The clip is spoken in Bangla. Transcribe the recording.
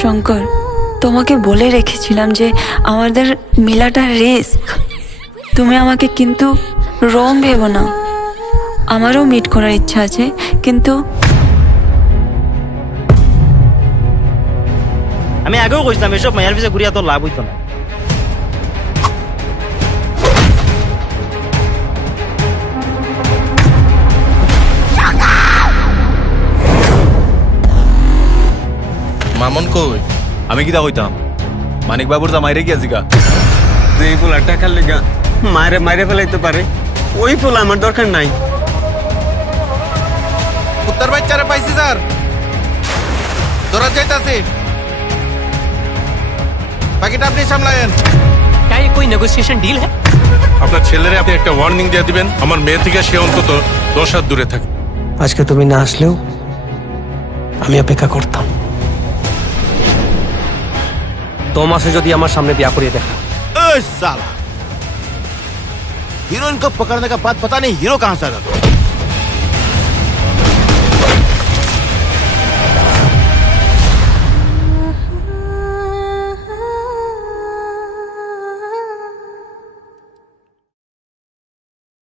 শঙ্কর, তোমাকে বলে রেখেছিলাম যে আমাদের মেলাটা রিস্ক। তুমি আমাকে কিন্তু রং ভেবো না। আমারও মিট করার ইচ্ছা আছে, কিন্তু আমি আগেও কইছিলাম এসব মায়ের পিছে ঘুরিয়া তোর লাভ হইতো না। মামন কই? আমি কি তা হইতাম? মানিক বাবুর যা মাইরে গিয়া জিগা। যে এই পোলা টাকার লেগা মায়ের মাইরে ফেলাইতে পারে, ওই পোলা আমার দরকার নাই। উত্তর বাচ্চারে পাইছি স্যার, ধরা যাইতাছে। বাকিটা আপনি সামলায়েন। क्या ये कोई नेगोशिएशन डील है? আপনার ছেলেরে আপনি একটা ওয়ার্নিং দিয়ে দিবেন, আমার মেয়ে থেকে সে অন্তত 10 হাত দূরে থাকে। আজকে তুমি না আসলেও আমি অপেক্ষা করতাম। তোমাসে যদি আমার সামনে বিয়া করিয়ে দেখা। साला हीरोइन को पकड़ने का बाद पता नहीं हीरो कहां से आ गया।